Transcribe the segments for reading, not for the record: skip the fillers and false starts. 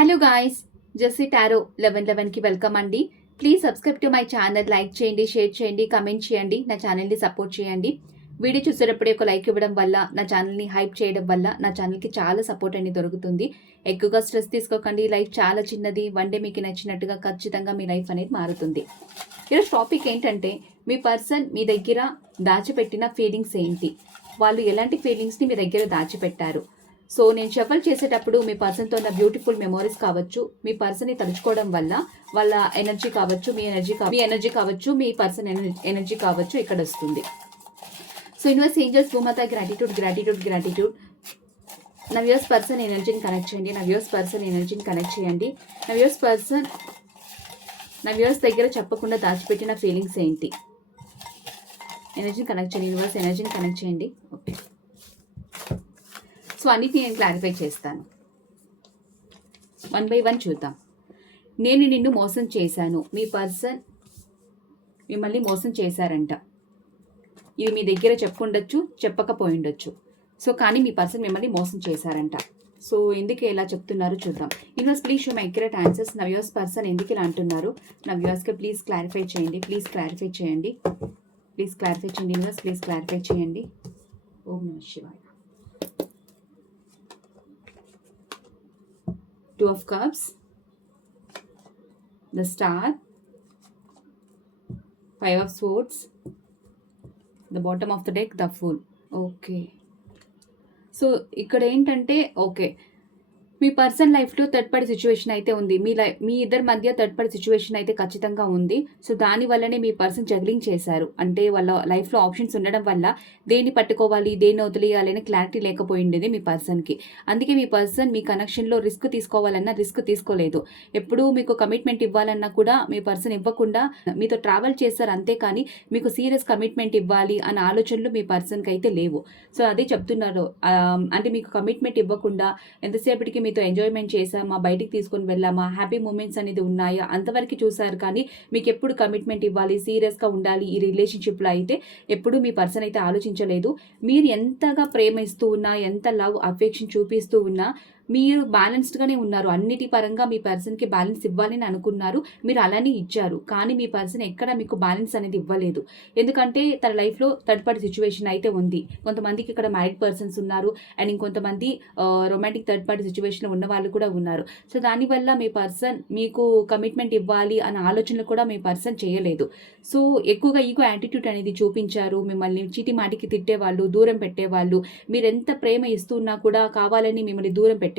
Hello guys, Jessie tarot 1111కి welcome అండి. Please subscribe to my channel. Like చేయండి, share చేయండి, కమెంట్ చేయండి, నా ఛానల్ని సపోర్ట్ చేయండి. వీడియో చూసేటప్పుడే ఒక లైక్ ఇవ్వడం వల్ల, నా ఛానల్ని హైప్ చేయడం వల్ల నా ఛానల్కి చాలా సపోర్ట్ అనేది దొరుకుతుంది. ఎక్కువగా స్ట్రెస్ తీసుకోకండి. లైఫ్ చాలా చిన్నది. వన్ డే మీకు నచ్చినట్టుగా ఖచ్చితంగా మీ లైఫ్ అనేది మారుతుంది. ఈరోజు టాపిక్ ఏంటంటే, మీ పర్సన్ మీ దగ్గర దాచిపెట్టిన ఫీలింగ్స్ ఏంటి, వాళ్ళు ఎలాంటి ఫీలింగ్స్ని మీ దగ్గర దాచిపెట్టారు. సో నేను షఫల్ చేసేటప్పుడు మీ పర్సన్తో ఉన్న బ్యూటిఫుల్ మెమోరీస్ కావచ్చు, మీ పర్సన్ని తలుచుకోవడం వల్ల వాళ్ళ ఎనర్జీ కావచ్చు, మీ ఎనర్జీ కావచ్చు, మీ పర్సన్ ఎనర్జీ కావచ్చు ఇక్కడ వస్తుంది. సో యూనివర్స్, ఏంజల్స్, భూమాత, గ్రాటిట్యూడ్ గ్రాటిట్యూడ్ గ్రాటిట్యూడ్. నా వ్యూస్ పర్సన్ ఎనర్జీని కనెక్ట్ చేయండి. నా వ్యూస్ పర్సన్ ఎనర్జీని కనెక్ట్ చేయండి. నా వ్యూస్ పర్సన్ నా వ్యూస్ దగ్గర చెప్పకుండా దాచిపెట్టిన ఫీలింగ్స్ ఏంటి, ఎనర్జీని కనెక్ట్ చేయండి. యూనివర్స్ ఎనర్జీని కనెక్ట్ చేయండి. ఓకే, సో అన్నిటిని నేను క్లారిఫై చేస్తాను. 1 by 1 చూద్దాం. నేను నిన్ను మోసం చేశాను. మీ పర్సన్ మిమ్మల్ని మోసం చేశారంట. ఇది మీ దగ్గర చెప్పుకుండొచ్చు, చెప్పకపోయిండొచ్చు. సో కానీ మీ పర్సన్ మిమ్మల్ని మోసం చేశారంట. సో ఎందుకు ఎలా చెప్తున్నారు చూద్దాం. Universe please show my accurate answers. నా వ్యూవర్స్ పర్సన్ ఎందుకు ఇలా అంటున్నారు, నా వ్యూవర్స్కి ప్లీజ్ క్లారిఫై చేయండి. ప్లీజ్ క్లారిఫై చేయండి. ప్లీజ్ క్లారిఫై చేయండి. యూనివర్స్ ప్లీజ్ క్లారిఫై చేయండి. ఓం నమః శివాయ. 2 of Cups, the Star, 5 of Swords, the bottom of the deck, the Fool. Okay. So ఇక్కడ ఏంటంటే, ఓకే, మీ పర్సన్ లైఫ్లో థర్డ్ పార్టీ సిచ్యువేషన్ అయితే ఉంది. మీ ఇద్దరి మధ్య థర్డ్ పార్టీ సిచ్యువేషన్ అయితే ఖచ్చితంగా ఉంది. సో దానివల్లనే మీ పర్సన్ జగ్లింగ్ చేశారు. అంటే వాళ్ళ లైఫ్లో ఆప్షన్స్ ఉండడం వల్ల దేన్ని పట్టుకోవాలి, దేన్ని వదిలేయాలి అనే క్లారిటీ లేకపోయిండేది మీ పర్సన్కి. అందుకే మీ పర్సన్ మీ కనెక్షన్లో రిస్క్ తీసుకోవాలన్నా రిస్క్ తీసుకోలేదు. ఎప్పుడు మీకు కమిట్మెంట్ ఇవ్వాలన్నా కూడా మీ పర్సన్ ఇవ్వకుండా మీతో ట్రావెల్ చేశారు. అంతేకాని మీకు సీరియస్ కమిట్మెంట్ ఇవ్వాలి అన్న ఆలోచనలు మీ పర్సన్కి అయితే లేవు. సో అదే చెప్తున్నారు. అంటే మీకు కమిట్మెంట్ ఇవ్వకుండా ఎంతసేపటికి మీతో ఎంజాయ్మెంట్ చేసామా, బయటికి తీసుకొని వెళ్ళామా, హ్యాపీ మూమెంట్స్ అనేది ఉన్నాయా అంతవరకు చూసారు. కానీ మీకు ఎప్పుడు కమిట్మెంట్ ఇవ్వాలి, సీరియస్గా ఉండాలి ఈ రిలేషన్షిప్లో అయితే ఎప్పుడు మీ పర్సన్ అయితే ఆలోచించలేదు. మీరు ఎంతగా ప్రేమిస్తూ ఉన్నా, ఎంత లవ్ అఫెక్షన్ చూపిస్తూ ఉన్నా మీరు బ్యాలెన్స్డ్గానే ఉన్నారు. అన్నిటి పరంగా మీ పర్సన్కి బ్యాలెన్స్ ఇవ్వాలని అనుకున్నారు, మీరు అలానే ఇచ్చారు. కానీ మీ పర్సన్ ఎక్కడ మీకు బ్యాలెన్స్ అనేది ఇవ్వలేదు. ఎందుకంటే తన లైఫ్లో థర్డ్ పార్టీ సిచ్యువేషన్ అయితే ఉంది. కొంతమందికి ఇక్కడ మ్యారీడ్ పర్సన్స్ ఉన్నారు, అండ్ ఇంకొంతమంది రొమాంటిక్ థర్డ్ పార్టీ సిచ్యువేషన్లో ఉన్న వాళ్ళు కూడా ఉన్నారు. సో దానివల్ల మీ పర్సన్ మీకు కమిట్మెంట్ ఇవ్వాలి అన్న ఆలోచనలు కూడా మీ పర్సన్ చేయలేదు. సో ఎక్కువగా ఈగో యాటిట్యూడ్ అనేది చూపించారు. మిమ్మల్ని చీటి మాటికి తిట్టేవాళ్ళు, దూరం పెట్టేవాళ్ళు. మీరు ఎంత ప్రేమ ఇస్తున్నా కూడా కావాలని మిమ్మల్ని దూరం పెట్టేవాళ్ళు.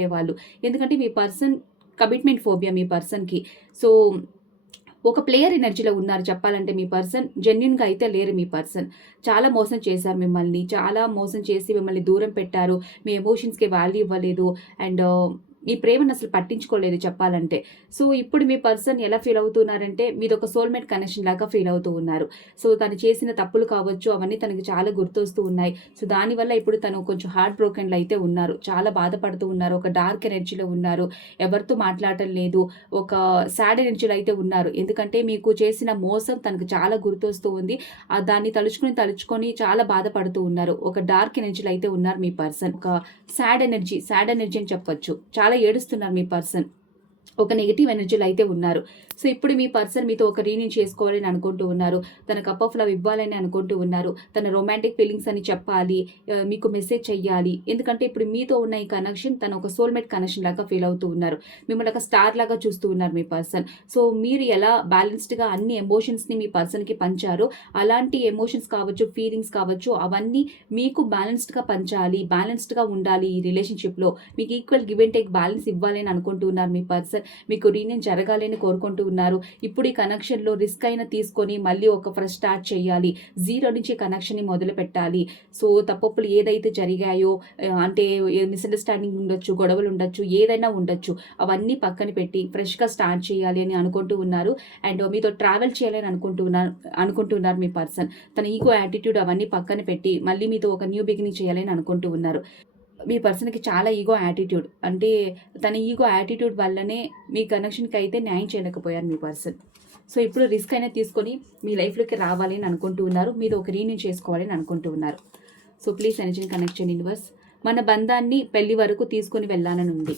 ఎందుకంటే మీ పర్సన్ కమిట్మెంట్ ఫోబియా మీ పర్సన్కి. సో ఒక ప్లేయర్ ఎనర్జీలో ఉన్నారు చెప్పాలంటే. మీ పర్సన్ జెన్యున్గా అయితే లేరు. మీ పర్సన్ చాలా మోసం చేశారు మిమ్మల్ని, చాలా మోసం చేసి మిమ్మల్ని దూరం పెట్టారు. మీ ఎమోషన్స్కి వాల్యూ ఇవ్వలేదు, అండ్ మీ ప్రేమను అసలు పట్టించుకోలేదు చెప్పాలంటే. సో ఇప్పుడు మీ పర్సన్ ఎలా ఫీల్ అవుతున్నారంటే, మీది ఒక సోల్మేట్ కనెక్షన్ లాగా ఫీల్ అవుతూ ఉన్నారు. సో తను చేసిన తప్పులు కావచ్చు, అవన్నీ తనకి చాలా గుర్తొస్తూ ఉన్నాయి. సో దానివల్ల ఇప్పుడు తను కొంచెం హార్ట్ బ్రోకెన్లో అయితే ఉన్నారు, చాలా బాధపడుతూ ఉన్నారు, ఒక డార్క్ ఎనర్జీలో ఉన్నారు, ఎవరితో మాట్లాడటం లేదు, ఒక సాడ్ ఎనర్జీలో అయితే ఉన్నారు. ఎందుకంటే మీకు చేసిన మోసం తనకు చాలా గుర్తొస్తూ ఉంది. దాన్ని తలుచుకొని చాలా బాధపడుతూ ఉన్నారు. ఒక డార్క్ ఎనర్జీలో అయితే ఉన్నారు మీ పర్సన్. ఒక సాడ్ ఎనర్జీ అని చెప్పొచ్చు. చాలా ఏడుస్తున్నారు మీ పర్సన్. ఒక నెగిటివ్ ఎనర్జీలో అయితే ఉన్నారు. సో ఇప్పుడు మీ పర్సన్ మీతో ఒక రీయూనియన్ చేసుకోవాలని అనుకుంటూ ఉన్నారు, తన కప్ ఆఫ్ లవ్ ఇవ్వాలని అనుకుంటూ ఉన్నారు, తన రొమాంటిక్ ఫీలింగ్స్ అని చెప్పాలి, మీకు మెసేజ్ చెయ్యాలి. ఎందుకంటే ఇప్పుడు మీతో ఉన్న ఈ కనెక్షన్ తన ఒక సోల్మేట్ కనెక్షన్ లాగా ఫీల్ అవుతూ ఉన్నారు. మిమ్మల్ని ఒక స్టార్ లాగా చూస్తూ ఉన్నారు మీ పర్సన్. సో మీరు ఎలా బ్యాలెన్స్డ్గా అన్ని ఎమోషన్స్ని మీ పర్సన్కి పంచారో, అలాంటి ఎమోషన్స్ కావచ్చు, ఫీలింగ్స్ కావచ్చు, అవన్నీ మీకు బ్యాలెన్స్డ్గా పంచాలి, బ్యాలెన్స్డ్గా ఉండాలి. ఈ రిలేషన్షిప్లో మీకు equal give and take balance ఇవ్వాలని అనుకుంటూ ఉన్నారు మీ పర్సన్. మీకు రీయూనియన్ జరగాలని కోరుకుంటూ ఉన్నారు. ఇప్పుడు ఈ కనెక్షన్లో రిస్క్ అయినా తీసుకొని మళ్ళీ ఒక ఫ్రెష్ స్టార్ట్ చేయాలి, జీరో నుంచి కనెక్షన్ని మొదలు పెట్టాలి. సో తప్పులు ఏదైతే జరిగాయో, అంటే మిస్అండర్స్టాండింగ్ ఉండొచ్చు, గొడవలు ఉండొచ్చు, ఏదైనా ఉండొచ్చు, అవన్నీ పక్కన పెట్టి ఫ్రెష్గా స్టార్ట్ చేయాలి అని అనుకుంటూ ఉన్నారు. అండ్ మీతో ట్రావెల్ చేయాలని అనుకుంటున్నారు మీ పర్సన్. తన ఈగో యాటిట్యూడ్ అవన్నీ పక్కన పెట్టి మళ్ళీ మీతో ఒక న్యూ బిగినింగ్ చేయాలని అనుకుంటూ ఉన్నారు. మీ పర్సన్కి చాలా ఈగో యాటిట్యూడ్, అంటే తన ఈగో యాటిట్యూడ్ వల్లనే మీ కనెక్షన్కి అయితే న్యాయం చేయలేకపోయారు మీ పర్సన్. సో ఇప్పుడు రిస్క్ అయినా తీసుకొని మీ లైఫ్లోకి రావాలి అని అనుకుంటూ ఉన్నారు, మీరు ఒక రీయూనియన్ చేసుకోవాలని అనుకుంటూ ఉన్నారు. సో ప్లీజ్ ఎనర్జీని కనెక్షన్ యూనివర్స్. మన బంధాన్ని పెళ్లి వరకు తీసుకొని వెళ్ళాలని ఉంది.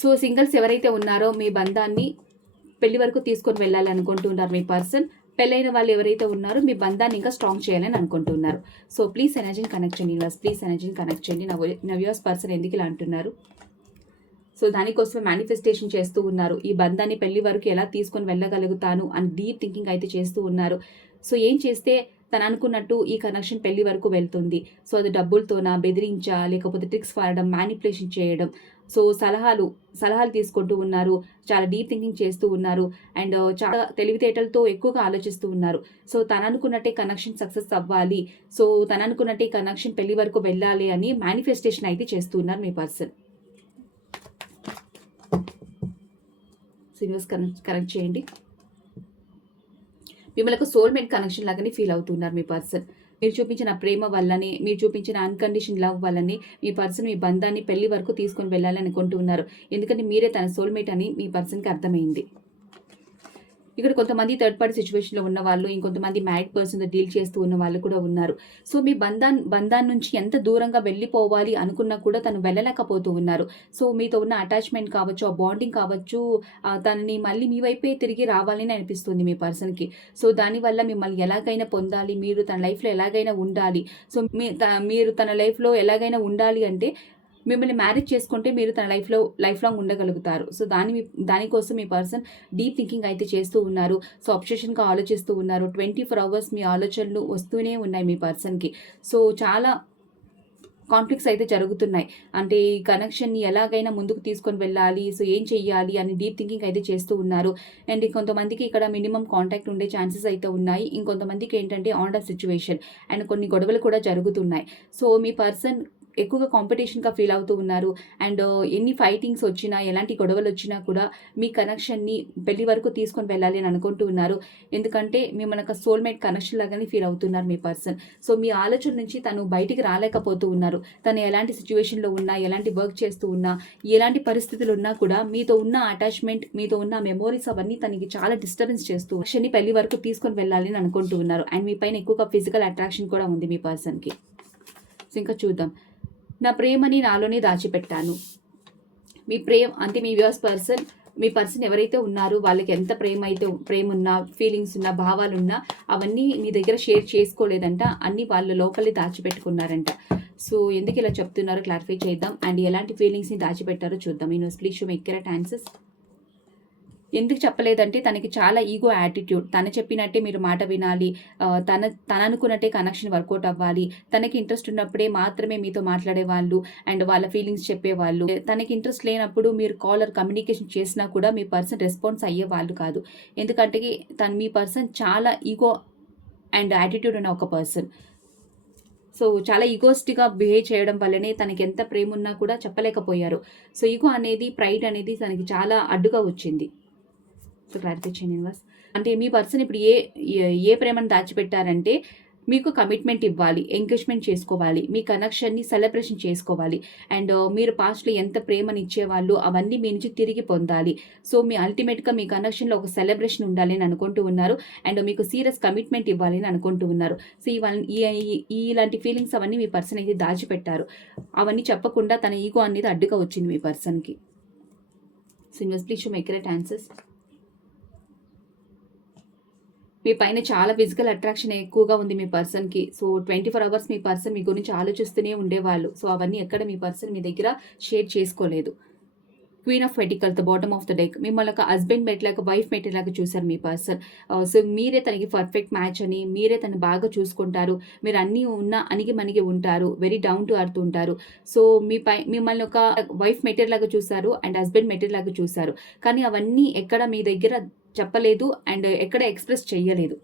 సో సింగిల్స్ ఎవరైతే ఉన్నారో మీ బంధాన్ని పెళ్లి వరకు తీసుకొని వెళ్ళాలని అనుకుంటున్నారు మీ పర్సన్. పెళ్ళైన వాళ్ళు ఎవరైతే ఉన్నారో మీ బంధాన్ని ఇంకా స్ట్రాంగ్ చేయాలని అనుకుంటున్నారు. సో ప్లీజ్ ఎనర్జీని కనెక్ట్ చేయండి యూనివర్స్, ప్లీజ్ ఎనర్జీని కనెక్ట్ చేయండి. నా వ్యూవర్స్ పర్సన్ ఎందుకు ఇలా అంటున్నారు? సో దానికోసమే మేనిఫెస్టేషన్ చేస్తూ ఉన్నారు. ఈ బంధాన్ని పెళ్లి వరకు ఎలా తీసుకొని వెళ్ళగలుగుతాను అని డీప్ థింకింగ్ అయితే చేస్తూ ఉన్నారు. సో ఏం చేస్తే తను అనుకున్నట్టు ఈ కనెక్షన్ పెళ్లి వరకు వెళ్తుంది? సో అది డబ్బులతోనా, బెదిరించా, లేకపోతే ట్రిక్స్ వాడడం, మ్యానిపులేషన్ చేయడం. సో సలహాలు తీసుకుంటూ ఉన్నారు. చాలా డీప్ థింకింగ్ చేస్తూ ఉన్నారు. అండ్ చాలా తెలివితేటలతో ఎక్కువగా ఆలోచిస్తూ ఉన్నారు. సో తను అనుకున్నట్టే కనెక్షన్ సక్సెస్ అవ్వాలి, సో తను అనుకున్నట్టే కనెక్షన్ పెళ్లి వరకు వెళ్ళాలి అని మేనిఫెస్టేషన్ అయితే చేస్తూ ఉన్నారు మీ పర్సన్. యూనివర్స్ కనెక్ట్ చేయండి. మిమ్మల్ని సోల్మేట్ కనెక్షన్ లాగానే ఫీల్ అవుతున్నారు మీ పర్సన్. మీరు చూపించిన ప్రేమ వల్లనే, మీరు చూపించిన అన్కండిషన్ లవ్ వల్లనే మీ పర్సన్ మీ బంధాన్ని పెళ్లి వరకు తీసుకొని వెళ్ళాలని అనుకుంటున్నారు. ఎందుకంటే మీరే తన సోల్మేట్ అని మీ పర్సన్కి అర్థమైంది. ఇక్కడ కొంతమంది థర్డ్ పార్టీ సిచ్యువేషన్లో ఉన్న వాళ్ళు, ఇంకొంతమంది మ్యారీడ్ పర్సన్తో డీల్ చేస్తూ ఉన్న వాళ్ళు కూడా ఉన్నారు. సో మీ బంధాన్ని నుంచి ఎంత దూరంగా వెళ్ళిపోవాలి అనుకున్నా కూడా తను వెళ్ళలేకపోతూ ఉన్నారు. సో మీతో ఉన్న అటాచ్మెంట్ కావచ్చు, ఆ బాండింగ్ కావచ్చు, తనని మళ్ళీ మీ వైపే తిరిగి రావాలని అనిపిస్తుంది మీ పర్సన్కి. సో దానివల్ల మిమ్మల్ని ఎలాగైనా పొందాలి, మీరు తన లైఫ్లో ఎలాగైనా ఉండాలి. సో మీరు తన లైఫ్లో ఎలాగైనా ఉండాలి అంటే మిమ్మల్ని మ్యారేజ్ చేసుకుంటే మీరు తన లైఫ్ లాంగ్ ఉండగలుగుతారు. సో దానికోసం మీ పర్సన్ డీప్ థింకింగ్ అయితే చేస్తూ ఉన్నారు. సో అబ్సెషన్గా ఆలోచిస్తూ ఉన్నారు. 24 hours మీ ఆలోచనలు వస్తూనే ఉన్నాయి మీ పర్సన్కి. సో చాలా కాన్ఫ్లిక్ట్స్ అయితే జరుగుతున్నాయి. అంటే ఈ కనెక్షన్ని ఎలాగైనా ముందుకు తీసుకొని వెళ్ళాలి, సో ఏం చెయ్యాలి అని డీప్ థింకింగ్ అయితే చేస్తూ ఉన్నారు. అండ్ కొంతమందికి ఇక్కడ మినిమం కాంటాక్ట్ ఉండే ఛాన్సెస్ అయితే ఉన్నాయి. ఇంకొంతమందికి ఏంటంటే ఆన్ ఆఫ్ సిచ్యువేషన్ అండ్ కొన్ని గొడవలు కూడా జరుగుతున్నాయి. సో మీ పర్సన్ ఎక్కువగా కాంపిటీషన్గా ఫీల్ అవుతూ ఉన్నారు. అండ్ ఎన్ని ఫైటింగ్స్ వచ్చినా, ఎలాంటి గొడవలు వచ్చినా కూడా మీ కనెక్షన్ని పెళ్లి వరకు తీసుకొని వెళ్ళాలి అని అనుకుంటూ ఉన్నారు. ఎందుకంటే మిమ్మల్ని ఒక సోల్మేట్ కనెక్షన్ లాగానే ఫీల్ అవుతున్నారు మీ పర్సన్. సో మీ ఆలోచన నుంచి తను బయటికి రాలేకపోతూ ఉన్నారు. తను ఎలాంటి సిచ్యువేషన్లో ఉన్నా, ఎలాంటి వర్క్ చేస్తూ ఉన్నా, ఎలాంటి పరిస్థితులు ఉన్నా కూడా మీతో ఉన్న అటాచ్మెంట్, మీతో ఉన్న మెమోరీస్ అవన్నీ తనకి చాలా డిస్టర్బెన్స్ చేస్తూ కనెక్షన్ని పెళ్లి వరకు తీసుకొని వెళ్ళాలి అని అనుకుంటూ ఉన్నారు. అండ్ మీ పైన ఎక్కువగా ఫిజికల్ అట్రాక్షన్ కూడా ఉంది మీ పర్సన్కి. సో ఇంకా చూద్దాం. నా ప్రేమని నాలోనే దాచిపెట్టాను. మీ మీ పర్సన్ ఎవరైతే ఉన్నారో వాళ్ళకి ఎంత ప్రేమ ఉన్నా, ఫీలింగ్స్ ఉన్నా, భావాలు ఉన్నా అవన్నీ మీ దగ్గర షేర్ చేసుకోలేదంట. అన్నీ వాళ్ళ లోపలే దాచిపెట్టుకున్నారంట. సో ఎందుకు ఇలా చెప్తున్నారో క్లారిఫై చేద్దాం. అండ్ ఎలాంటి ఫీలింగ్స్ని దాచిపెట్టారో చూద్దాం. Universe please show me accurate answers. ఎందుకు చెప్పలేదంటే తనకి చాలా ఈగో యాటిట్యూడ్. తను చెప్పినట్టే మీరు మాట వినాలి, తన అనుకున్నట్టే కనెక్షన్ వర్కౌట్ అవ్వాలి, తనకి ఇంట్రెస్ట్ ఉన్నప్పుడే మాత్రమే మీతో మాట్లాడేవాళ్ళు అండ్ వాళ్ళ ఫీలింగ్స్ చెప్పేవాళ్ళు. తనకి ఇంట్రెస్ట్ లేనప్పుడు మీరు కాలర్ కమ్యూనికేషన్ చేసినా కూడా మీ పర్సన్ రెస్పాన్స్ అయ్యేవాళ్ళు కాదు. ఎందుకంటే మీ పర్సన్ చాలా ఈగో అండ్ యాటిట్యూడ్ ఉన్న ఒక పర్సన్. సో చాలా ఈగోస్టిక్గా బిహేవ్ చేయడం వల్లనే తనకి ఎంత ప్రేమ ఉన్నా కూడా చెప్పలేకపోయారు. సో ఈగో అనేది, ప్రైడ్ అనేది తనకి చాలా అడ్డుగా వచ్చింది. సో క్లారిఫై చేయండి యూనివర్స్. అంటే మీ పర్సన్ ఇప్పుడు ఏ ప్రేమను దాచిపెట్టారంటే మీకు కమిట్మెంట్ ఇవ్వాలి, ఎంగేజ్మెంట్ చేసుకోవాలి, మీ కనెక్షన్ని సెలబ్రేషన్ చేసుకోవాలి. అండ్ మీరు పాస్ట్లో ఎంత ప్రేమని ఇచ్చేవాళ్ళు అవన్నీ మీ నుంచి తిరిగి పొందాలి. సో మీ అల్టిమేట్గా మీ కనెక్షన్లో ఒక సెలబ్రేషన్ ఉండాలి అని అనుకుంటూ ఉన్నారు. అండ్ మీకు సీరియస్ కమిట్మెంట్ ఇవ్వాలి అని అనుకుంటూ ఉన్నారు. సో ఇలాంటి ఫీలింగ్స్ అవన్నీ మీ పర్సన్ అయితే దాచిపెట్టారు. అవన్నీ చెప్పకుండా తన ఈగో అనేది అడ్డుగా వచ్చింది మీ పర్సన్కి. So universe please show my correct answers. మీ పైన చాలా ఫిజికల్ అట్రాక్షన్ ఎక్కువగా ఉంది మీ పర్సన్కి. సో 24 hours మీ పర్సన్ మీ గురించి ఆలోచిస్తూనే ఉండేవాళ్ళు. సో అవన్నీ ఎక్కడ మీ పర్సన్ మీ దగ్గర షేర్ చేసుకోలేదు. Queen of pentacles, the bottom of the deck. మిమ్మల్ని ఒక హస్బెండ్ మెట్లాగా, వైఫ్ మెట్లాగా చూసారు మీ పర్సన్. సో మీరే తనకి పర్ఫెక్ట్ మ్యాచ్ అని, మీరే తను బాగా చూసుకుంటారు, మీరు అన్నీ అణిగి ఉంటారు, వెరీ డౌన్ టు అర్త్ ఉంటారు. సో మిమ్మల్ని ఒక వైఫ్ మెటీరియల్ లాగా చూసారు అండ్ హస్బెండ్ మెటీరియల్ లాగా చూసారు. కానీ అవన్నీ ఎక్కడ మీ దగ్గర చెప్పలేదు అండ్ ఎక్కడ ఎక్స్ప్రెస్ చేయలేదు.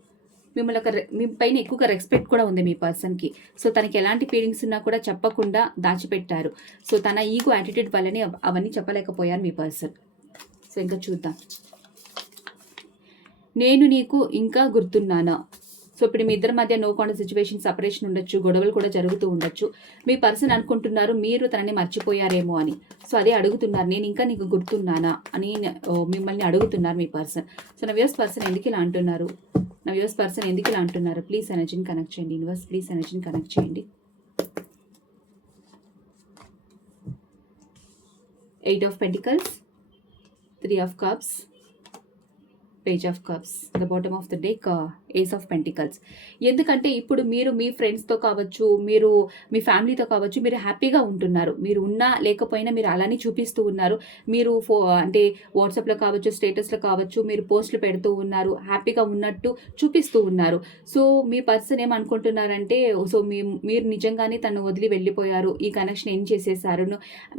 మీ పైన ఎక్కువగా రెస్పెక్ట్ కూడా ఉంది మీ పర్సన్కి. సో తనకి ఎలాంటి ఫీలింగ్స్ ఉన్నా కూడా చెప్పకుండా దాచిపెట్టారు. సో తన ఈగో యాటిట్యూడ్ వల్లనే అవన్నీ చెప్పలేకపోయారు మీ పర్సన్. సో ఇంకా చూద్దాం. నేను నీకు ఇంకా గుర్తున్నానా. సో ఇప్పుడు మీ ఇద్దరి మధ్య నో కాంటాక్ట్ సిచ్యువేషన్, సపరేషన్ ఉండొచ్చు, గొడవలు కూడా జరుగుతూ ఉండొచ్చు. మీ పర్సన్ అనుకుంటున్నారు మీరు తనని మర్చిపోయారేమో అని. సో అదే అడుగుతున్నారు, నేను ఇంకా నీకు గుర్తున్నానా అని మిమ్మల్ని అడుగుతున్నారు మీ పర్సన్. సో నా వ్యూస్ పర్సన్ ఎందుకు ఇలా అంటున్నారు, నా వ్యూస్ పర్సన్ ఎందుకు ఇలా అంటున్నారు? ప్లీజ్ ఎనర్జీని కనెక్ట్ చేయండి యూనివర్స్, ప్లీజ్ ఎనర్జీని కనెక్ట్ చేయండి. 8 of Pentacles, 3 of cups, page of cups, the bottom of the deck ace of pentacles. ఎందుకంటే ఇప్పుడు మీరు మీ ఫ్రెండ్స్తో కావచ్చు, మీరు మీ ఫ్యామిలీతో కావచ్చు, మీరు హ్యాపీగా ఉంటున్నారు. మీరు ఉన్నా లేకపోయినా మీరు అలానే చూపిస్తూ ఉన్నారు. మీరు అంటే వాట్సాప్లో కావచ్చు, స్టేటస్లో కావచ్చు, మీరు పోస్టులు పెడుతూ ఉన్నారు, హ్యాపీగా ఉన్నట్టు చూపిస్తూ ఉన్నారు. సో మీ పర్సన్ ఏమనుకుంటున్నారంటే, సో మీరు నిజంగానే తను వదిలి వెళ్ళిపోయారు, ఈ కనెక్షన్ ఏం చేసేసారు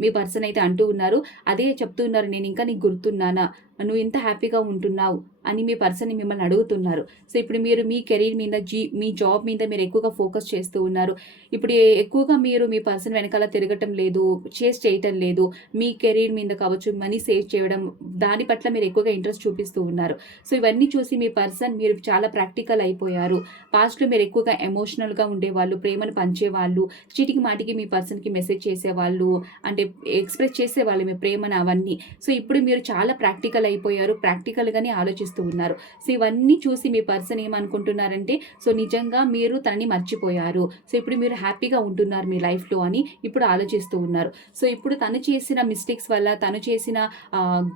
మీ పర్సన్ అయితే అంటూ ఉన్నారు. అదే చెప్తూ ఉన్నారు, నేను ఇంకా నీకు గుర్తున్నానా, నువ్వు ఇంత హ్యాపీగా ఉంటున్నావు అని మీ పర్సన్ మిమ్మల్ని అడుగుతున్నారు. సో ఇప్పుడు మీరు మీ కెరీర్ మీద మీ జాబ్ మీద మీరు ఎక్కువగా ఫోకస్ చేస్తూ ఉన్నారు. ఇప్పుడు ఎక్కువగా మీరు మీ పర్సన్ వెనకాల తిరగటం లేదు, చేస్ చేయటం లేదు. మీ కెరీర్ మీద కావచ్చు, మనీ సేవ్ చేయడం, దాని పట్ల మీరు ఎక్కువగా ఇంట్రెస్ట్ చూపిస్తూ ఉన్నారు. సో ఇవన్నీ చూసి మీ పర్సన్ మీరు చాలా ప్రాక్టికల్ అయిపోయారు. పాస్ట్లో మీరు ఎక్కువగా ఎమోషనల్గా ఉండేవాళ్ళు, ప్రేమను పంచేవాళ్ళు, చీటికి మాటికి మీ పర్సన్కి మెసేజ్ చేసేవాళ్ళు, అంటే ఎక్స్ప్రెస్ చేసేవాళ్ళు మీ ప్రేమను అవన్నీ. సో ఇప్పుడు మీరు చాలా ప్రాక్టికల్ అయిపోయారు, ప్రాక్టికల్గానే ఆలోచిస్తూ ఉన్నారు. సో ఇవన్నీ చూసి మీ పర్సన్ ఏమనుకుంటున్నారంటే, సో నిజంగా మీరు తనని మర్చిపోయారు, సో ఇప్పుడు మీరు హ్యాపీగా ఉంటున్నారు మీ లైఫ్లో అని ఇప్పుడు ఆలోచిస్తూ ఉన్నారు. సో ఇప్పుడు తను చేసిన మిస్టేక్స్ వల్ల, తను చేసిన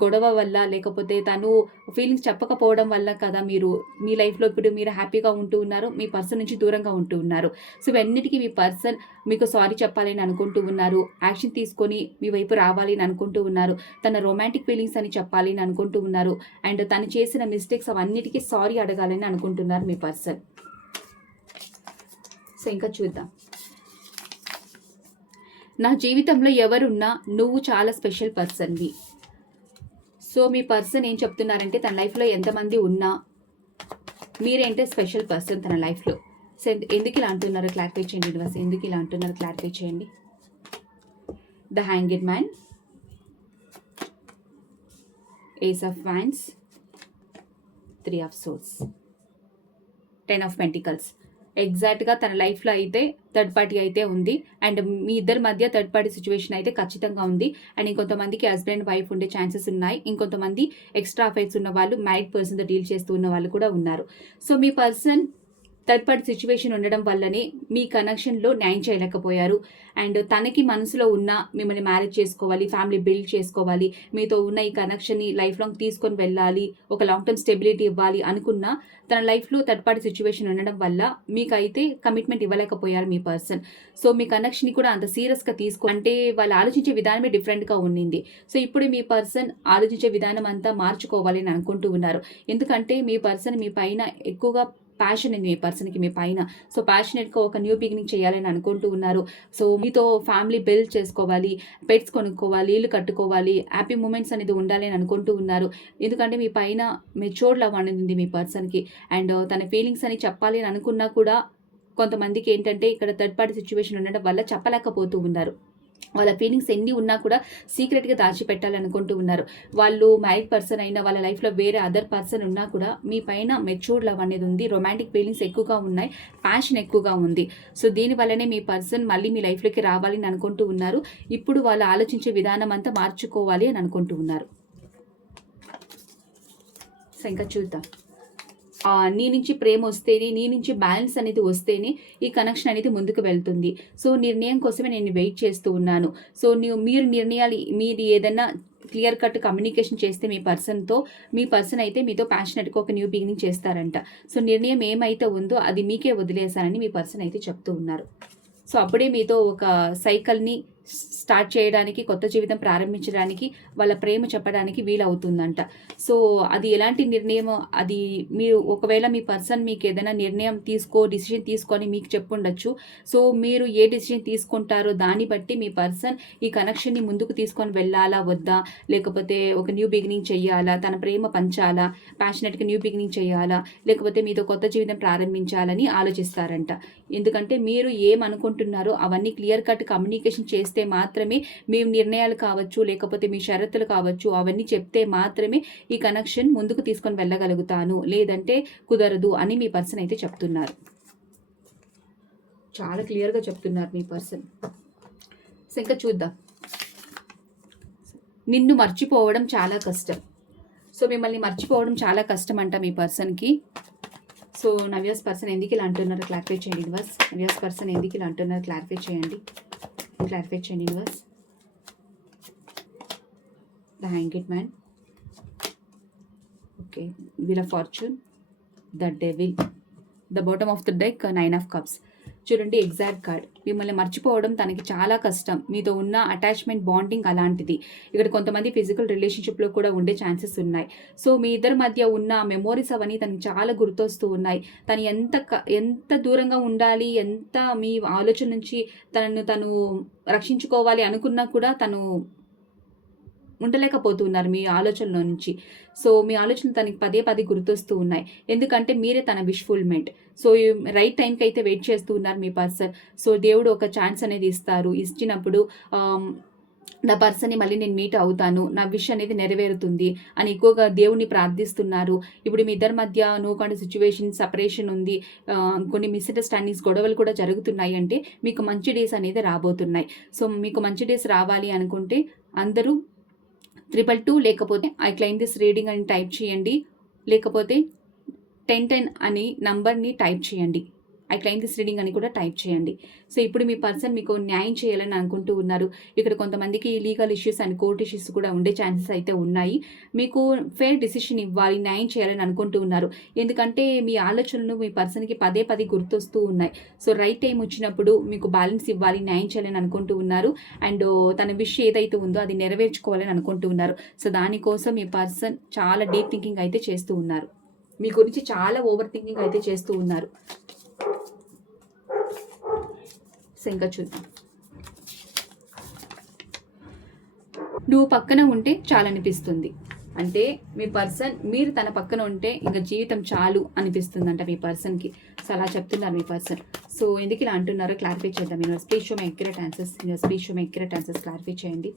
గొడవ వల్ల, లేకపోతే తను ఫీలింగ్స్ చెప్పకపోవడం వల్ల కదా మీరు మీ లైఫ్లో ఇప్పుడు మీరు హ్యాపీగా ఉంటూ ఉన్నారు, మీ పర్సన్ నుంచి దూరంగా ఉంటూ ఉన్నారు. సో ఇవన్నిటికీ మీ పర్సన్ మీకు సారీ చెప్పాలని అనుకుంటూ ఉన్నారు, యాక్షన్ తీసుకొని మీ వైపు రావాలి అని అనుకుంటూ ఉన్నారు, తన రొమాంటిక్ ఫీలింగ్స్ అని చెప్పాలి అని అనుకుంటూ ఉన్నారు, అండ్ తను చేసిన మిస్టేక్స్ అవన్నిటికీ సారీ అడగాలని అనుకుంటున్నారు మీ పర్సన్. సో ఇంకా చూద్దాం. నా జీవితంలో ఎవరున్నా నువ్వు చాలా స్పెషల్ పర్సన్వి. సో మీ పర్సన్ ఏం చెప్తున్నారంటే, తన లైఫ్లో ఎంతమంది ఉన్నా మీరేంటే స్పెషల్ పర్సన్ తన లైఫ్లో. సో ఎందుకు ఇలా అంటున్నారో క్లారిఫై చేయండి యూనివర్స్, ఎందుకు ఇలా అంటున్నారో క్లారిఫై చేయండి. The hanged man, ace of wands, 3 of swords, 10 of pentacles. ఎగ్జాక్ట్గా తన లైఫ్లో అయితే థర్డ్ పార్టీ అయితే ఉంది, అండ్ మీ ఇద్దరి మధ్య థర్డ్ పార్టీ సిచ్యువేషన్ అయితే ఖచ్చితంగా ఉంది. అండ్ ఇంకొంతమందికి హస్బెండ్ వైఫ్ ఉండే ఛాన్సెస్ ఉన్నాయి, ఇంకొంతమంది ఎక్స్ట్రా అఫైర్స్ ఉన్న వాళ్ళు, మ్యారీడ్ పర్సన్తో డీల్ చేస్తూ ఉన్న వాళ్ళు కూడా ఉన్నారు. సో మీ పర్సన్ థర్డ్ పార్టీ సిచ్యువేషన్ ఉండడం వల్లనే మీ కనెక్షన్లో న్యాయం చేయలేకపోయారు. అండ్ తనకి మనసులో ఉన్న మిమ్మల్ని మ్యారేజ్ చేసుకోవాలి, ఫ్యామిలీ బిల్డ్ చేసుకోవాలి, మీతో ఉన్న ఈ కనెక్షన్ని లైఫ్ లాంగ్ తీసుకొని వెళ్ళాలి, ఒక లాంగ్ టర్మ్ స్టెబిలిటీ ఇవ్వాలి అనుకున్న తన లైఫ్లో థర్డ్ పార్టీ సిచ్యువేషన్ ఉండడం వల్ల మీకైతే కమిట్మెంట్ ఇవ్వలేకపోయారు మీ పర్సన్. సో మీ కనెక్షన్ని కూడా అంత సీరియస్గా అంటే వాళ్ళు ఆలోచించే విధానమే డిఫరెంట్గా ఉండింది. సో ఇప్పుడు మీ పర్సన్ ఆలోచించే విధానం అంతా మార్చుకోవాలి అని అనుకుంటూ ఉన్నారు. ఎందుకంటే మీ పర్సన్ మీ పైన ఎక్కువగా ప్యాషన్ ఉంది, మీ పర్సన్కి మీ పైన. సో ప్యాషనెట్గా ఒక న్యూ బిగినింగ్ చేయాలని అనుకుంటూ ఉన్నారు. సో మీతో ఫ్యామిలీ బిల్డ్ చేసుకోవాలి, పెట్స్ కొనుక్కోవాలి, ఇల్లు కట్టుకోవాలి, హ్యాపీ మూమెంట్స్ అనేది ఉండాలి అని అనుకుంటూ ఉన్నారు. ఎందుకంటే మీ పైన మెచ్యూర్డ్ లవ్ అనేది ఉంది మీ పర్సన్కి. అండ్ తన ఫీలింగ్స్ అని చెప్పాలి అని అనుకున్నా కూడా కొంతమందికి ఏంటంటే ఇక్కడ థర్డ్ పార్టీ సిచ్యువేషన్ ఉండడం వల్ల చెప్పలేకపోతూ ఉన్నారు. వాళ్ళ ఫీలింగ్స్ ఎన్ని ఉన్నా కూడా సీక్రెట్గా దాచిపెట్టాలనుకుంటూ ఉన్నారు. వాళ్ళు మ్యారీడ్ పర్సన్ అయినా, వాళ్ళ లైఫ్లో వేరే అదర్ పర్సన్ ఉన్నా కూడా మీ పైన మెచ్యూర్డ్ లవ్ అనేది ఉంది, రొమాంటిక్ ఫీలింగ్స్ ఎక్కువగా ఉన్నాయి, ప్యాషన్ ఎక్కువగా ఉంది. సో దీనివల్లనే మీ పర్సన్ మళ్ళీ మీ లైఫ్లోకి రావాలి అని అనుకుంటూ ఉన్నారు. ఇప్పుడు వాళ్ళు ఆలోచించే విధానం అంతా మార్చుకోవాలి అని అనుకుంటూ ఉన్నారు. సో ఇంకా చూద్దాం. నీ నుంచి ప్రేమ వస్తేనే, నీ నుంచి బ్యాలెన్స్ అనేది వస్తేనే ఈ కనెక్షన్ అనేది ముందుకు వెళ్తుంది. సో నిర్ణయం కోసమే నేను వెయిట్ చేస్తూ ఉన్నాను. సో మీరు నిర్ణయాలు మీది ఏదైనా క్లియర్ కట్ కమ్యూనికేషన్ చేస్తే మీ పర్సన్ అయితే మీతో ప్యాషనెట్గా ఒక న్యూ బిగినింగ్ చేస్తారంట. సో నిర్ణయం ఏమైతే ఉందో అది మీకే వదిలేశానని మీ పర్సన్ అయితే చెప్తూ ఉన్నారు. సో అప్పుడే మీతో ఒక సైకిల్ని స్టార్ట్ చేయడానికి, కొత్త జీవితం ప్రారంభించడానికి, వాళ్ళ ప్రేమ చెప్పడానికి వీలవుతుందంట. సో అది ఎలాంటి నిర్ణయం, అది మీరు ఒకవేళ మీ పర్సన్ మీకు ఏదైనా నిర్ణయం డిసిషన్ తీసుకొని మీకు చెప్పుండొచ్చు. సో మీరు ఏ డిసిషన్ తీసుకుంటారో దాన్ని బట్టి మీ పర్సన్ ఈ కనెక్షన్ని ముందుకు తీసుకొని వెళ్ళాలా వద్దా, లేకపోతే ఒక న్యూ బిగినింగ్ చెయ్యాలా, తన ప్రేమ పంచాలా, ప్యాషనెట్గా న్యూ బిగినింగ్ చేయాలా, లేకపోతే మీతో కొత్త జీవితం ప్రారంభించాలని ఆలోచిస్తారంట. ఎందుకంటే మీరు ఏమనుకుంటున్నారో అవన్నీ క్లియర్ కట్ కమ్యూనికేషన్ చేస్తే మాత్రమే మీ నిర్ణయాలు కావచ్చు, లేకపోతే మీ షరతులు కావచ్చు, అవన్నీ చెప్తే మాత్రమే ఈ కనెక్షన్ ముందుకు తీసుకొని వెళ్ళగలుగుతాను, లేదంటే కుదరదు అని మీ పర్సన్ అయితే చెప్తున్నారు. చాలా క్లియర్గా చెప్తున్నారు మీ పర్సన్. సో ఇంకా చూద్దాం. నిన్ను మర్చిపోవడం చాలా కష్టం. సో మిమ్మల్ని మర్చిపోవడం చాలా కష్టం అంట మీ పర్సన్కి. సో నవ్యాస్ పర్సన్ ఎందుకు ఇలా అంటున్నారో క్లారిఫై చేయండి యూనివర్స్. నవ్యాస్ పర్సన్ ఎందుకు ఇలా అంటున్నారో క్లారిఫై చేయండి universe. The hanged man, okay. Wheel of fortune, the devil, the bottom of the deck 9 of cups. చూడండి ఎగ్జాక్ట్ కార్డ్. మిమ్మల్ని మర్చిపోవడం తనకి చాలా కష్టం. మీతో ఉన్న అటాచ్మెంట్ బాండింగ్ అలాంటిది. ఇక్కడ కొంతమంది ఫిజికల్ రిలేషన్షిప్లో కూడా ఉండే ఛాన్సెస్ ఉన్నాయి. సో మీ ఇద్దరి మధ్య ఉన్న మెమోరీస్ అవన్నీ తనకి చాలా గుర్తొస్తూ ఉన్నాయి. తను ఎంత దూరంగా ఉండాలి, ఎంత మీ ఆలోచన నుంచి తను రక్షించుకోవాలి అనుకున్నా కూడా తను ఉండలేకపోతున్నారు మీ ఆలోచనలో నుంచి. సో మీ ఆలోచనలు తనకి పదే పదే గుర్తొస్తూ ఉన్నాయి. ఎందుకంటే మీరే తన విష్ఫుల్మెంట్. సో రైట్ టైంకి అయితే వెయిట్ చేస్తూ ఉన్నారు మీ పర్సన్. సో దేవుడు ఒక ఛాన్స్ అనేది ఇస్తారు. ఇచ్చినప్పుడు నా పర్సన్ని మళ్ళీ నేను మీట్ అవుతాను, నా విష్ అనేది నెరవేరుతుంది అని ఎక్కువగా దేవుణ్ణి ప్రార్థిస్తున్నారు. ఇప్పుడు మీ ఇద్దరి మధ్య నో కాండి సిచ్యువేషన్, సపరేషన్ ఉంది, కొన్ని మిస్అండర్స్టాండింగ్స్, గొడవలు కూడా జరుగుతున్నాయి అంటే మీకు మంచి డేస్ అనేది రాబోతున్నాయి. సో మీకు మంచి డేస్ రావాలి అనుకుంటే అందరూ 222 లేకపోతే ఐ క్లైమ్ దిస్ రీడింగ్ అని టైప్ చేయండి. లేకపోతే 1010 అని నంబర్ని టైప్ చేయండి. ఐ క్లైమ్ దిస్ రీడింగ్ అని కూడా టైప్ చేయండి. సో ఇప్పుడు మీ పర్సన్ మీకు న్యాయం చేయాలని అనుకుంటూ ఉన్నారు. ఇక్కడ కొంతమందికి legal issues and court issues కూడా ఉండే ఛాన్సెస్ అయితే ఉన్నాయి. మీకు ఫెయిర్ డిసిషన్ ఇవ్వాలి, న్యాయం చేయాలని అనుకుంటూ ఉన్నారు. ఎందుకంటే మీ ఆలోచనలు మీ పర్సన్కి పదే పదే గుర్తొస్తూ ఉన్నాయి. సో రైట్ టైం వచ్చినప్పుడు మీకు బ్యాలెన్స్ ఇవ్వాలి, న్యాయం చేయాలని అనుకుంటూ ఉన్నారు. అండ్ తన విష్ ఏదైతే ఉందో అది నెరవేర్చుకోవాలని అనుకుంటూ ఉన్నారు. సో దానికోసం మీ పర్సన్ చాలా డీప్ థింకింగ్ అయితే చేస్తూ ఉన్నారు. మీ గురించి చాలా ఓవర్ థింకింగ్ అయితే చేస్తూ ఉన్నారు. సో ఇంకా చూద్దాం. నువ్వు పక్కన ఉంటే చాలా అనిపిస్తుంది. అంటే మీ పర్సన్ మీరు తన పక్కన ఉంటే ఇంకా జీవితం చాలు అనిపిస్తుందంట మీ పర్సన్కి. సో అలా చెప్తున్నారు మీ పర్సన్. సో ఎందుకు ఇలా అంటున్నారో క్లారిఫై చేద్దాం. Universe please show my accurate answers. Universe please show my accurate answers clarify చేయండి.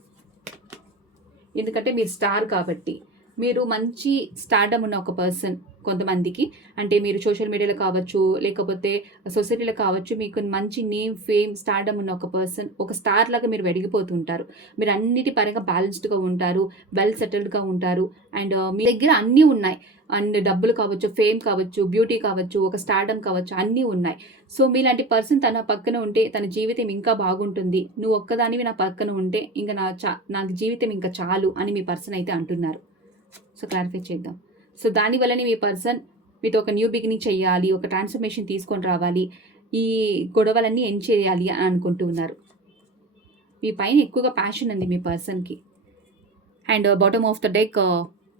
ఎందుకంటే మీరు స్టార్ కాబట్టి, మీరు మంచి స్టార్డమ్ ఉన్న ఒక పర్సన్. కొంతమందికి అంటే మీరు సోషల్ మీడియాలో కావచ్చు, లేకపోతే సొసైటీలో కావచ్చు, మీకు మంచి నేమ్, ఫేమ్, స్టార్డమ్ ఉన్న ఒక పర్సన్, ఒక స్టార్ లాగా మీరు వెలిగిపోతుంటారు. మీరు అన్నిటి పరంగా బ్యాలెన్స్డ్గా ఉంటారు, వెల్ సెటిల్డ్గా ఉంటారు. అండ్ మీ దగ్గర అన్నీ ఉన్నాయి. అండ్ డబ్బులు కావచ్చు, ఫేమ్ కావచ్చు, బ్యూటీ కావచ్చు, ఒక స్టార్డమ్ కావచ్చు, అన్నీ ఉన్నాయి. సో మీలాంటి పర్సన్ తన పక్కన ఉంటే తన జీవితం ఇంకా బాగుంటుంది. నువ్వు ఒక్కదానివి నా పక్కన ఉంటే ఇంకా నాకు జీవితం ఇంకా చాలు అని మీ పర్సన్ అయితే అంటున్నారు. సో క్లారిఫై చేద్దాం. సో దానివల్లనే మీ పర్సన్ మీతో ఒక న్యూ బిగినింగ్ చేయాలి, ఒక ట్రాన్స్ఫర్మేషన్ తీసుకొని రావాలి, ఈ గొడవలన్నీ ఎండ్ చేయాలి అని అనుకుంటూ ఉన్నారు. మీ పైన ఎక్కువగా ప్యాషన్ ఉంది మీ పర్సన్కి. And bottom of the deck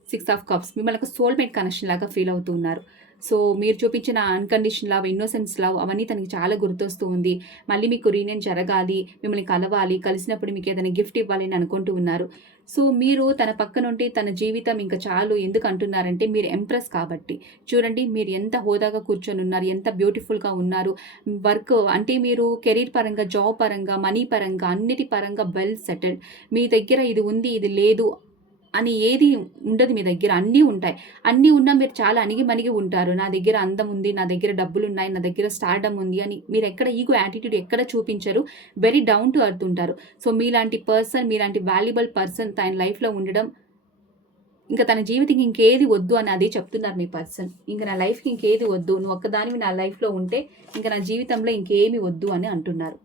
6 of cups. మిమ్మల్ని ఒక సోల్మేట్ కనెక్షన్ లాగా ఫీల్ అవుతూ ఉన్నారు. సో మీరు చూపించిన అన్కండిషన్ లవ్, ఇన్నోసెన్స్ లవ్ అవన్నీ తనకి చాలా గుర్తొస్తూ ఉంది. మళ్ళీ మీకు రీయూనియన్ జరగాలి, మిమ్మల్ని కలవాలి, కలిసినప్పుడు మీకు ఏదైనా గిఫ్ట్ ఇవ్వాలి అని అనుకుంటూ ఉన్నారు. సో మీరు తన పక్కన ఉంటే తన జీవితం ఇంకా చాలు ఎందుకు అంటున్నారంటే మీరు ఎంప్రెస్ కాబట్టి. చూడండి మీరు ఎంత హోదాగా కూర్చొని ఉన్నారు, ఎంత బ్యూటిఫుల్గా ఉన్నారు. వర్క్ అంటే మీరు కెరీర్ పరంగా, జాబ్ పరంగా, మనీ పరంగా, అన్నిటి పరంగా వెల్ సెటిల్డ్. మీ దగ్గర ఇది ఉంది, ఇది లేదు అని ఏది ఉండదు. మీ దగ్గర అన్నీ ఉంటాయి. అన్నీ ఉన్నా మీరు చాలా అణిగి ఉంటారు. నా దగ్గర అందం ఉంది, నా దగ్గర డబ్బులు ఉన్నాయి, నా దగ్గర స్టార్డమ్ ఉంది అని మీరు ఎక్కడ ఈగో యాటిట్యూడ్ ఎక్కడ చూపించరు. వెరీ డౌన్ టు అర్త్ ఉంటారు. సో మీలాంటి పర్సన్, మీలాంటి వాల్యుబుల్ పర్సన్ తన లైఫ్లో ఉండడం, ఇంకా తన జీవితం ఇంకేది వద్దు అని అదే చెప్తున్నారు మీ పర్సన్. ఇంకా నా లైఫ్కి ఇంకేది వద్దు, నువ్వు ఒక్కదానివి నా లైఫ్లో ఉంటే ఇంకా నా జీవితంలో ఇంకేమి వద్దు అని అంటున్నారు.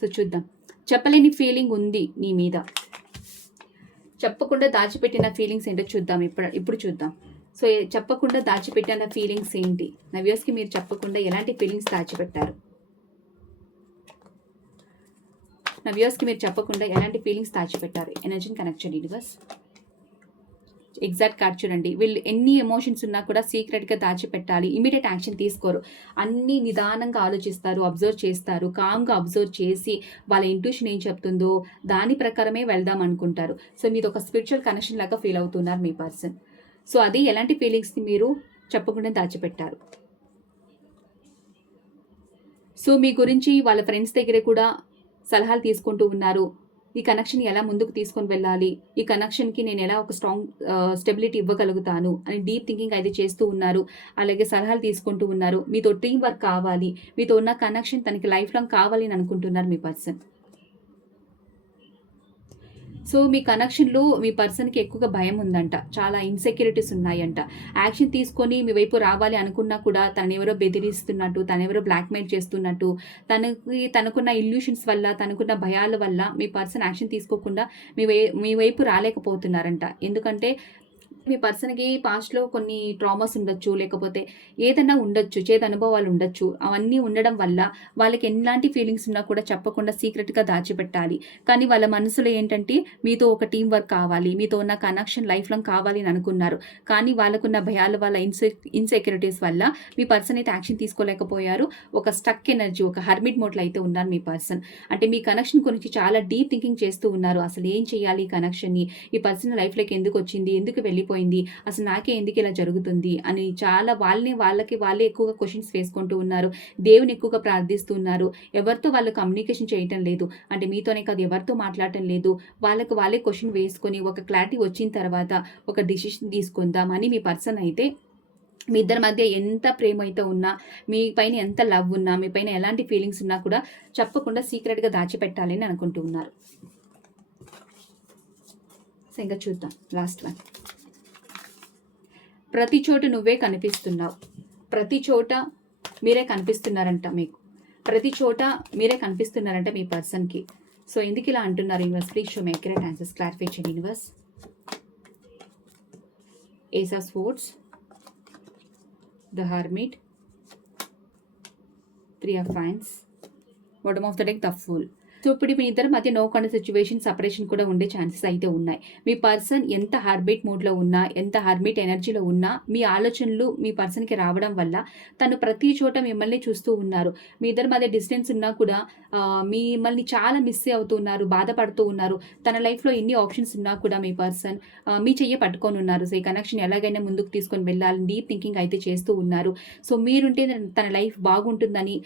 సో చూద్దాం. చెప్పలేని ఫీలింగ్ ఉంది నీ మీద. చెప్పకుండా దాచిపెట్టిన ఫీలింగ్స్ ఏంటో చూద్దాం. ఇప్పుడు చూద్దాం. సో చెప్పకుండా దాచిపెట్టిన ఫీలింగ్స్ ఏంటి? నా వ్యూస్కి మీరు చెప్పకుండా ఎలాంటి ఫీలింగ్స్ దాచిపెట్టారు? నా వ్యూస్కి మీరు చెప్పకుండా ఎలాంటి ఫీలింగ్స్ దాచిపెట్టారు? ఎనర్జీని కనెక్ట్ చేయండి యూనివర్స్. ఎగ్జాక్ట్ కార్డ్ చూడండి. వీళ్ళు ఎన్ని ఎమోషన్స్ ఉన్నా కూడా సీక్రెట్గా దాచిపెట్టాలి, ఇమీడియట్ యాక్షన్ తీసుకోరు. అన్నీ నిదానంగా ఆలోచిస్తారు, అబ్జర్వ్ చేస్తారు. కామ్గా అబ్జర్వ్ చేసి వాళ్ళ ఇంట్యూషన్ ఏం చెప్తుందో దాని ప్రకారమే వెళ్దాం అనుకుంటారు. సో మీది ఒక స్పిరిచువల్ కనెక్షన్ లాగా ఫీల్ అవుతున్నారు మీ పర్సన్. సో అది ఎలాంటి ఫీలింగ్స్ని మీరు చెప్పకుండా దాచిపెట్టారు? సో మీ గురించి వాళ్ళ ఫ్రెండ్స్ దగ్గర కూడా సలహాలు తీసుకుంటూ ఉన్నారు. ఈ కనెక్షన్ ఎలా ముందుకు తీసుకొని వెళ్ళాలి, ఈ కనెక్షన్కి నేను ఎలా ఒక స్ట్రాంగ్ స్టెబిలిటీ ఇవ్వగలుగుతాను అని డీప్ థింకింగ్ అయితే చేస్తూ ఉన్నారు. అలాగే సలహాలు తీసుకుంటూ ఉన్నారు. మీతో టీం వర్క్ కావాలి, మీతో ఉన్న కనెక్షన్ తనకి లైఫ్ లాంగ్ కావాలి అని అనుకుంటున్నారు మీ పర్సన్. సో మీ కనెక్షన్లో మీ పర్సన్కి ఎక్కువగా భయం ఉందంట, చాలా ఇన్సెక్యూరిటీస్ ఉన్నాయంట. యాక్షన్ తీసుకొని మీ వైపు రావాలి అనుకున్నా కూడా తనెవరో బెదిరిస్తున్నట్టు, తనెవరో బ్లాక్మెయిల్ చేస్తున్నట్టు, తనకున్న ఇల్యూషన్స్ వల్ల, తనకున్న భయాల వల్ల మీ పర్సన్ యాక్షన్ తీసుకోకుండా మీ వైపు రాలేకపోతున్నారంట. ఎందుకంటే మీ పర్సన్‌కి పాస్ట్‌లో కొన్ని ట్రామాస్ ఉండొచ్చు. లేకపోతే ఏదన్నా ఉండొచ్చు. చేదు అనుభవాలు ఉండొచ్చు. అవన్నీ ఉండడం వల్ల వాళ్ళకి ఎలాంటి ఫీలింగ్స్ ఉన్నా కూడా చెప్పకుండా సీక్రెట్‌గా దాచిపెట్టాలి. కానీ వాళ్ళ మనసులో ఏంటంటే మీతో ఒక టీమ్ వర్క్ కావాలి. మీతో ఉన్న కనెక్షన్ లైఫ్ లాంగ్ కావాలి అని అనుకున్నారు. కానీ వాళ్ళకున్న భయాల వల్ల ఇన్‌సెక్యూరిటీస్ వల్ల మీ పర్సన్ అయితే యాక్షన్ తీసుకోలేకపోయారు. ఒక స్టక్ ఎనర్జీ, ఒక హర్మిట్ మోడ్‌లో అయితే ఉన్నారు మీ పర్సన్. అంటే మీ కనెక్షన్ గురించి చాలా డీప్ థింకింగ్ చేస్తూ ఉన్నారు. అసలు ఏం చేయాలి ఈ కనెక్షన్‌ని? ఈ పర్సన్ లైఫ్‌లోకి ఎందుకొచ్చింది? ఎందుకు వెళ్ళిపోయింది? అసలు నాకే ఎందుకు ఇలా జరుగుతుంది అని చాలా వాళ్ళే ఎక్కువగా క్వశ్చన్స్ వేసుకుంటూ ఉన్నారు. దేవుని ఎక్కువగా ప్రార్థిస్తూ ఉన్నారు. ఎవరితో వాళ్ళు కమ్యూనికేషన్ చేయటం లేదు. అంటే మీతోనే కాదు, ఎవరితో మాట్లాడటం లేదు. వాళ్ళే క్వశ్చన్ వేసుకొని ఒక క్లారిటీ వచ్చిన తర్వాత ఒక డిసిషన్ తీసుకుందాం అని మీ పర్సన్ అయితే మీ ఇద్దరి మధ్య ఎంత ప్రేమ అయితే ఉన్నా, మీ పైన ఎంత లవ్ ఉన్నా, మీ పైన ఎలాంటి ఫీలింగ్స్ ఉన్నా కూడా చెప్పకుండా సీక్రెట్‌గా దాచిపెట్టాలని అనుకుంటూ ఉన్నారు. సో, ఇంకా చూద్దాం లాస్ట్ వన్. ప్రతి చోట నువ్వే కనిపిస్తున్నావు. ప్రతి చోట మీరే కనిపిస్తున్నారంట మీకు. ప్రతి చోట మీరే కనిపిస్తున్నారంట మీ పర్సన్‌కి. సో, ఎందుకు ఇలా అంటున్నారు universe? Please show me accurate answers. Clarify చేయండి universe. Ace of swords, the hermit, 3 of wands, bottom of the deck the fool. So, ఇప్పుడు మీ ఇద్దరి మధ్య నో కాంటాక్ట్ సిచ్యువేషన్, సెపరేషన్ కూడా ఉండే ఛాన్సెస్ అయితే ఉన్నాయి. మీ పర్సన్ ఎంత హర్బిట్ మోడ్‌లో ఉన్నా, ఎంత హర్బిట్ ఎనర్జీలో ఉన్నా, మీ ఆలోచనలు మీ పర్సన్‌కి రావడం వల్ల తను ప్రతి చోట మిమ్మల్ని చూస్తూ ఉన్నారు. మీ ఇద్దరి మధ్య డిస్టెన్స్ ఉన్నా కూడా మిమ్మల్ని చాలా మిస్ అవుతూ ఉన్నారు, బాధపడుతూ ఉన్నారు. తన లైఫ్‌లో ఎన్ని ఆప్షన్స్ ఉన్నా కూడా మీ పర్సన్ మీ చెయ్యి పట్టుకొని ఉన్నారు. సో, ఈ కనెక్షన్ ఎలాగైనా ముందుకు తీసుకొని వెళ్ళాలి డీప్ థింకింగ్ అయితే చేస్తూ ఉన్నారు. సో, మీరుంటే తన లైఫ్ బాగుంటుందని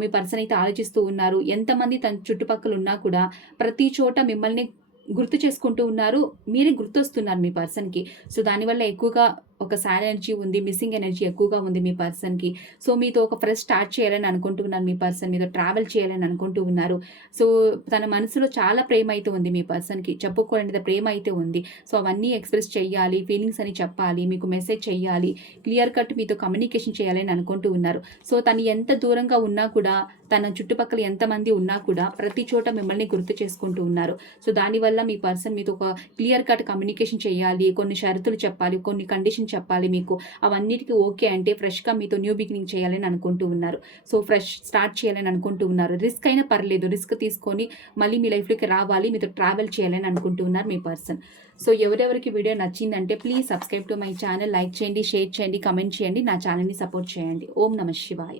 మీ పర్సన్ అయితే ఆలోచిస్తూ ఉన్నారు. ఎంతమంది తన చుట్టుపక్కల ఉన్నా కూడా ప్రతి చోట మిమ్మల్ని గుర్తు చేసుకుంటూ ఉన్నారు. మీరే గుర్తొస్తున్నారు మీ పర్సన్‌కి. సో, దానివల్ల ఎక్కువగా ఒక సాడ్ ఎనర్జీ ఉంది. మిస్సింగ్ ఎనర్జీ ఎక్కువగా ఉంది మీ పర్సన్‌కి. సో, మీతో ఒక ఫ్రెష్ స్టార్ట్ చేయాలని అనుకుంటూ ఉన్నారు మీ పర్సన్. మీతో ట్రావెల్ చేయాలని అనుకుంటూ ఉన్నారు. సో, తన మనసులో చాలా ప్రేమ అయితే ఉంది మీ పర్సన్‌కి. చెప్పుకోలేనంత ప్రేమ అయితే ఉంది. సో, అవన్నీ ఎక్స్‌ప్రెస్ చేయాలి. ఫీలింగ్స్ అని చెప్పాలి. మీకు మెసేజ్ చేయాలి. క్లియర్ కట్ మీతో కమ్యూనికేషన్ చేయాలని అనుకుంటూ ఉన్నారు. సో, తను ఎంత దూరంగా ఉన్నా కూడా, తన చుట్టుపక్కల ఎంతమంది ఉన్నా కూడా ప్రతి చోట మిమ్మల్ని గుర్తు చేసుకుంటూ ఉన్నారు. సో, దానివల్ల మీ పర్సన్ మీతో ఒక క్లియర్ కట్ కమ్యూనికేషన్ చేయాలి. కొన్ని షరతులు చెప్పాలి. కొన్ని కండిషన్ చెప్పాలి మీకు. అవన్నిటికి ఓకే అంటే ఫ్రెష్‌గా మీతో న్యూ బిగినింగ్ చేయాలని అనుకుంటూ ఉన్నారు. సో, ఫ్రెష్ స్టార్ట్ చేయాలని అనుకుంటూ ఉన్నారు. రిస్క్ అయినా పర్లేదు. రిస్క్ తీసుకొని మళ్ళీ మీ లైఫ్‌లోకి రావాలి. మీతో ట్రావెల్ చేయాలని అనుకుంటూ ఉన్నారు మీ పర్సన్. సో, ఎవరెవరికి వీడియో నచ్చిందంటే please subscribe to my channel. Like చేయండి, షేర్ చేయండి, కమెంట్ చేయండి. నా ఛానల్‌ని సపోర్ట్ చేయండి. ఓం నమః శివాయ.